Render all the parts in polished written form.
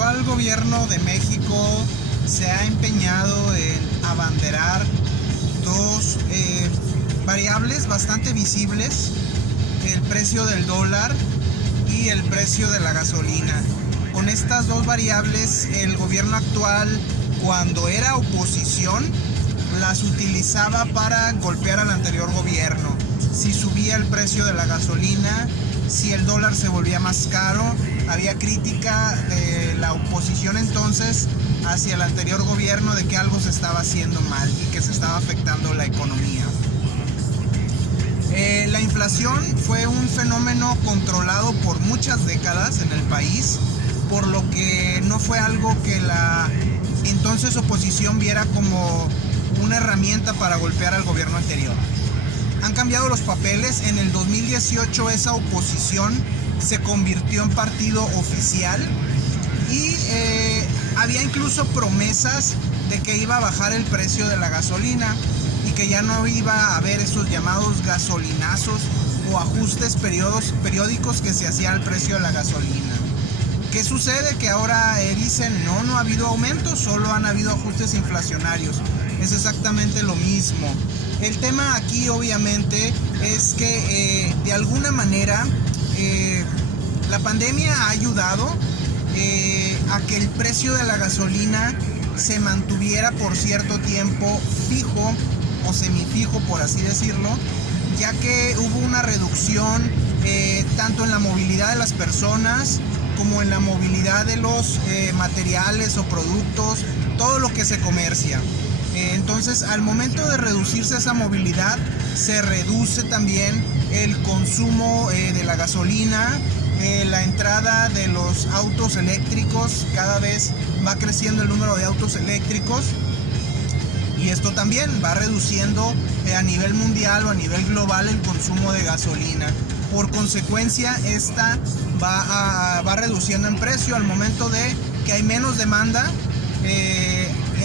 actual gobierno de México se ha empeñado en abanderar dos variables bastante visibles: el precio del dólar y el precio de la gasolina. Con estas dos variables, el gobierno actual, cuando era oposición, las utilizaba para golpear al anterior gobierno. Si subía el precio de la gasolina, si el dólar se volvía más caro, había crítica de la oposición entonces hacia el anterior gobierno de que algo se estaba haciendo mal y que se estaba afectando la economía. La inflación fue un fenómeno controlado por muchas décadas en el país, por lo que no fue algo que la entonces oposición viera como una herramienta para golpear al gobierno anterior. Han cambiado los papeles. En el 2018 esa oposición se convirtió en partido oficial y había incluso promesas de que iba a bajar el precio de la gasolina y que ya no iba a haber esos llamados gasolinazos o ajustes periódicos que se hacía al precio de la gasolina. ¿Qué sucede? Que ahora dicen no ha habido aumento, solo han habido ajustes inflacionarios. Es exactamente lo mismo. El tema aquí obviamente es que de alguna manera la pandemia ha ayudado a que el precio de la gasolina se mantuviera por cierto tiempo fijo o semifijo, por así decirlo, ya que hubo una reducción tanto en la movilidad de las personas como en la movilidad de los materiales o productos, todo lo que se comercia. Entonces, al momento de reducirse esa movilidad, se reduce también el consumo de la gasolina, la entrada de los autos eléctricos. Cada vez va creciendo el número de autos eléctricos y esto también va reduciendo a nivel mundial o a nivel global el consumo de gasolina. Por consecuencia, esta va reduciendo en precio. Al momento de que hay menos demanda,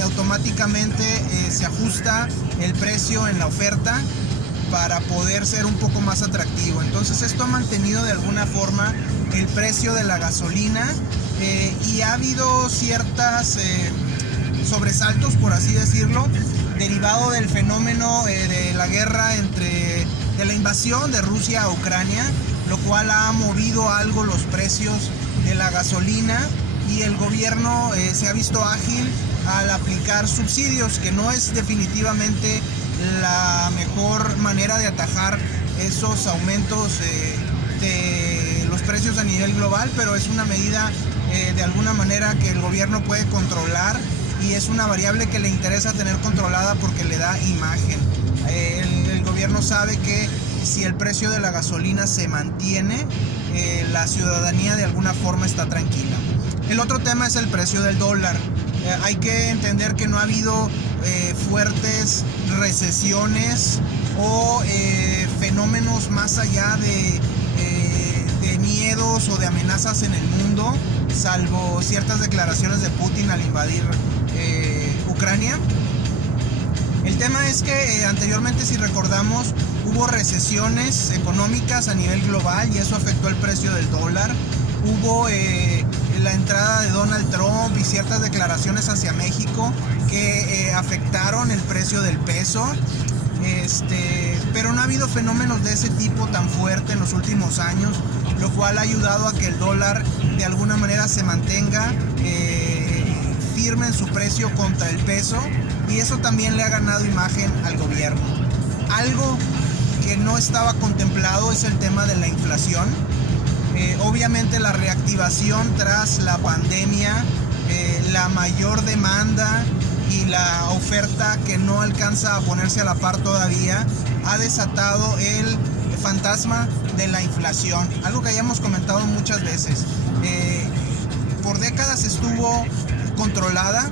automáticamente se ajusta el precio en la oferta para poder ser un poco más atractivo. Entonces esto ha mantenido de alguna forma el precio de la gasolina y ha habido ciertas sobresaltos, por así decirlo, derivado del fenómeno de la guerra de la invasión de Rusia a Ucrania, lo cual ha movido algo los precios de la gasolina y el gobierno se ha visto ágil al aplicar subsidios, que no es definitivamente la mejor manera de atajar esos aumentos de los precios a nivel global, pero es una medida de alguna manera que el gobierno puede controlar y es una variable que le interesa tener controlada porque le da imagen. El gobierno sabe que si el precio de la gasolina se mantiene, la ciudadanía de alguna forma está tranquila. El otro tema es el precio del dólar. Hay que entender que no ha habido fuertes recesiones o fenómenos más allá de miedos o de amenazas en el mundo, salvo ciertas declaraciones de Putin al invadir Ucrania. El tema es que anteriormente, si recordamos, hubo recesiones económicas a nivel global y eso afectó el precio del dólar. Hubo la entrada de Donald Trump y ciertas declaraciones hacia México que afectaron el precio del peso. Pero no ha habido fenómenos de ese tipo tan fuerte en los últimos años, lo cual ha ayudado a que el dólar de alguna manera se mantenga firme en su precio contra el peso y eso también le ha ganado imagen al gobierno. Algo que no estaba contemplado es el tema de la inflación. Obviamente la reactivación tras la pandemia, la mayor demanda y la oferta que no alcanza a ponerse a la par todavía ha desatado el fantasma de la inflación, algo que hayamos comentado muchas veces. Por décadas estuvo controlada.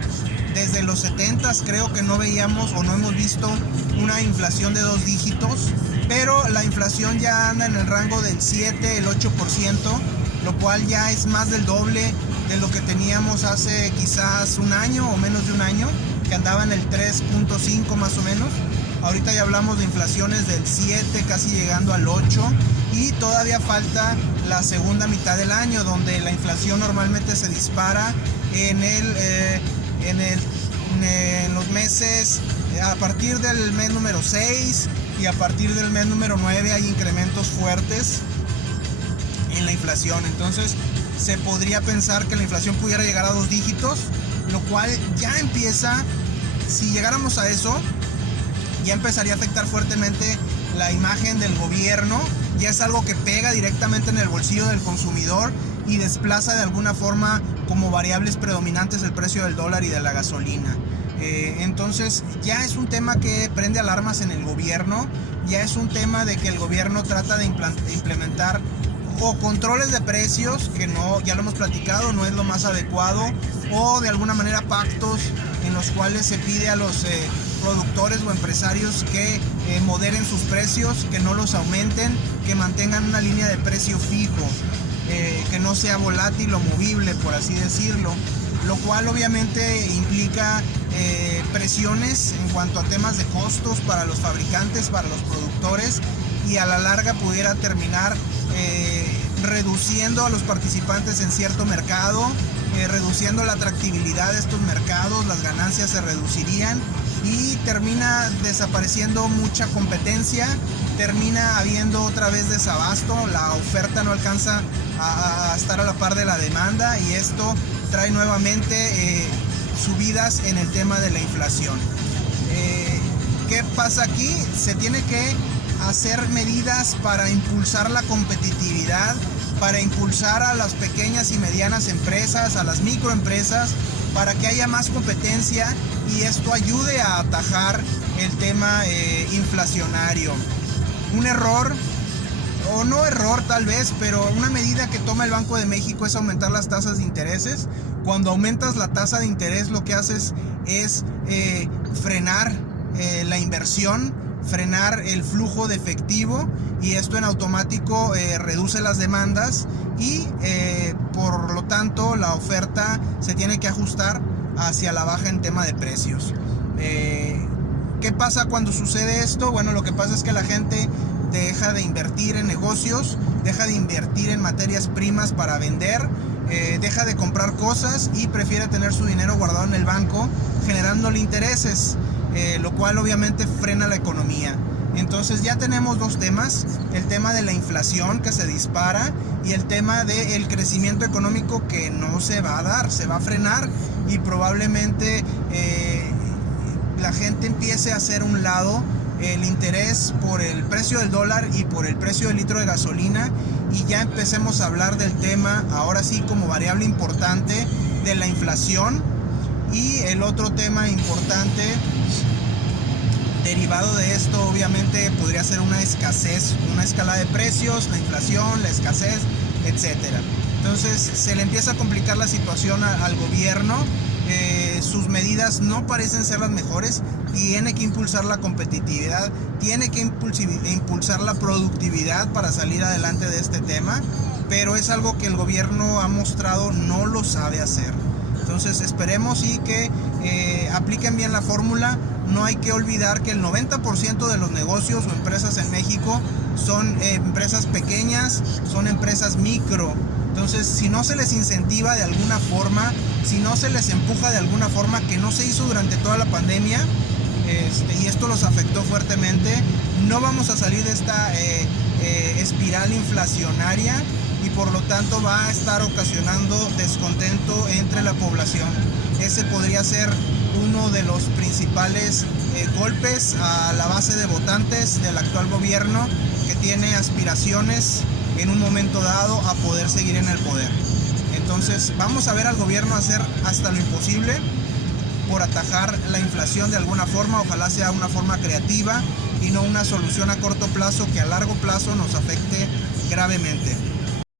Desde los 70s creo que no veíamos o no hemos visto una inflación de 2 dígitos, pero la inflación ya anda en el rango del 7, el 8%, lo cual ya es más del doble de lo que teníamos hace quizás un año o menos de un año, que andaba en el 3.5 más o menos. Ahorita ya hablamos de inflaciones del 7, casi llegando al 8, y todavía falta la segunda mitad del año, donde la inflación normalmente se dispara en los meses, a partir del mes número 6 y a partir del mes número 9 hay incrementos fuertes en la inflación. Entonces se podría pensar que la inflación pudiera llegar a 2 dígitos, lo cual ya empieza, si llegáramos a eso, ya empezaría a afectar fuertemente la imagen del gobierno. Ya es algo que pega directamente en el bolsillo del consumidor y desplaza de alguna forma como variables predominantes el precio del dólar y de la gasolina. Entonces ya es un tema que prende alarmas en el gobierno, ya es un tema de que el gobierno trata de implementar o controles de precios, que no, ya lo hemos platicado, no es lo más adecuado, o de alguna manera pactos en los cuales se pide a los productores o empresarios que moderen sus precios, que no los aumenten, que mantengan una línea de precio fijo, que no sea volátil o movible, por así decirlo, lo cual obviamente implica presiones en cuanto a temas de costos para los fabricantes, para los productores, y a la larga pudiera terminar reduciendo a los participantes en cierto mercado, reduciendo la atractividad de estos mercados, las ganancias se reducirían y termina desapareciendo mucha competencia, termina habiendo otra vez desabasto, la oferta no alcanza a estar a la par de la demanda y esto trae nuevamente subidas en el tema de la inflación. ¿Qué pasa aquí? Se tiene que hacer medidas para impulsar la competitividad, para impulsar a las pequeñas y medianas empresas, a las microempresas, para que haya más competencia y esto ayude a atajar el tema inflacionario. Un error, o no error tal vez, pero una medida que toma el Banco de México es aumentar las tasas de intereses. Cuando aumentas la tasa de interés, lo que haces es frenar la inversión, frenar el flujo de efectivo, y esto en automático reduce las demandas y por lo tanto la oferta se tiene que ajustar hacia la baja en tema de precios. ¿Qué pasa cuando sucede esto? Bueno, lo que pasa es que la gente deja de invertir en negocios, deja de invertir en materias primas para vender, deja de comprar cosas y prefiere tener su dinero guardado en el banco generándole intereses, lo cual obviamente frena la economía. Entonces ya tenemos dos temas, el tema de la inflación que se dispara y el tema del crecimiento económico que no se va a dar, se va a frenar y probablemente la gente empiece a hacer un lado el interés por el precio del dólar y por el precio del litro de gasolina y ya empecemos a hablar del tema ahora sí como variable importante de la inflación. Y el otro tema importante derivado de esto obviamente podría ser una escasez, una escalada de precios, la inflación, la escasez, etcétera. Entonces se le empieza a complicar la situación al gobierno, sus medidas no parecen ser las mejores, tiene que impulsar la competitividad, tiene que impulsar la productividad para salir adelante de este tema, pero es algo que el gobierno ha mostrado no lo sabe hacer. Entonces esperemos y que apliquen bien la fórmula. No hay que olvidar que el 90% de los negocios o empresas en México son empresas pequeñas, son empresas micro. Entonces, si no se les incentiva de alguna forma, si no se les empuja de alguna forma, que no se hizo durante toda la pandemia, y esto los afectó fuertemente, no vamos a salir de esta espiral inflacionaria y por lo tanto va a estar ocasionando descontento entre la población. Ese podría ser uno de los principales golpes a la base de votantes del actual gobierno, que tiene aspiraciones en un momento dado a poder seguir en el poder. Entonces vamos a ver al gobierno hacer hasta lo imposible por atajar la inflación de alguna forma. Ojalá sea una forma creativa y no una solución a corto plazo que a largo plazo nos afecte gravemente.